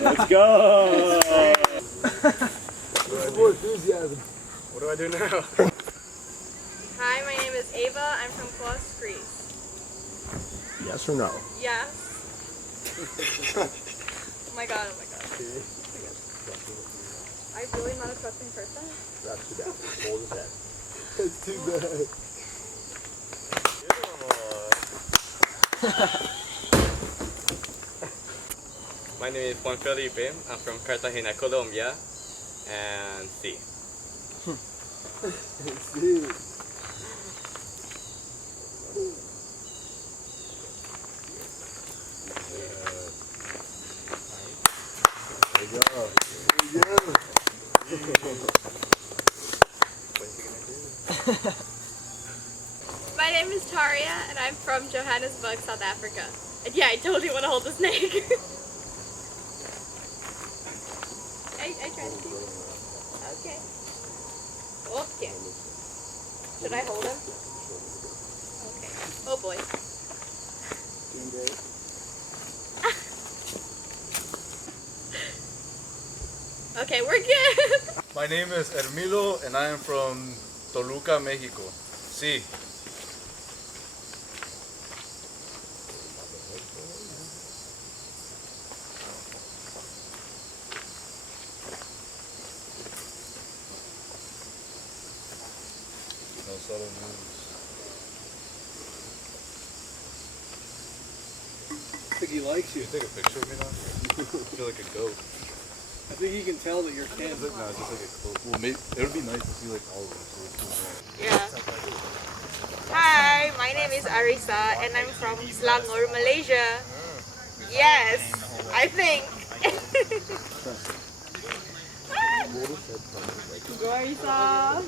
Let's go! More enthusiasm. What do I do now? Hi, my name is Ava. I'm from Kos, Greece. Yes or no? Yes. Oh my god, oh my god. I'm really not a trusting person. That's too bad. Hold his head. That's too bad. My name is Juan Felipe. I'm from Cartagena, Colombia. And see. See. There you go. There you go. My name is Taria, and I'm from Johannesburg, South Africa. And yeah, I totally want to hold the snake. I tried to do it. Okay. Okay. Should I hold him? Okay. Oh boy. Doing great. Okay, we're good. My name is Hermilo and I am from Toluca, Mexico. Sí. No subtle moves. I think he likes you. Take a picture of me now? I feel like a goat. I think he can tell that you're Ken. No, it's just like a goat. Well, maybe, it would be nice to see like all of us. Yeah. Hi, my name is Arisa, and I'm from Selangor, Malaysia. Yes, I think. Go Arisa.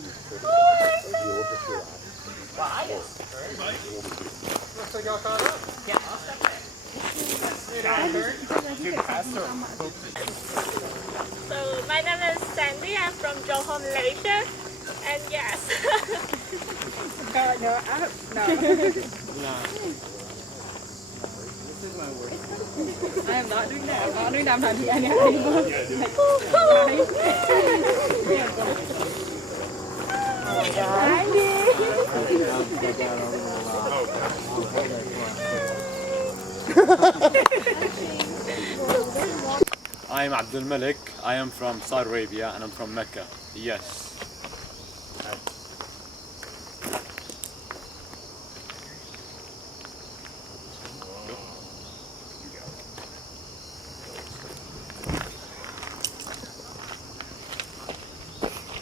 So my name is Sandy. I'm from Johor, Malaysia, and yes. No. I am not doing that. I'm not doing that. I'm not doing any animals. I'm Abdul Malik. I am from Saudi Arabia and I'm from Mecca. Yes.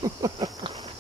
Ha ha ha.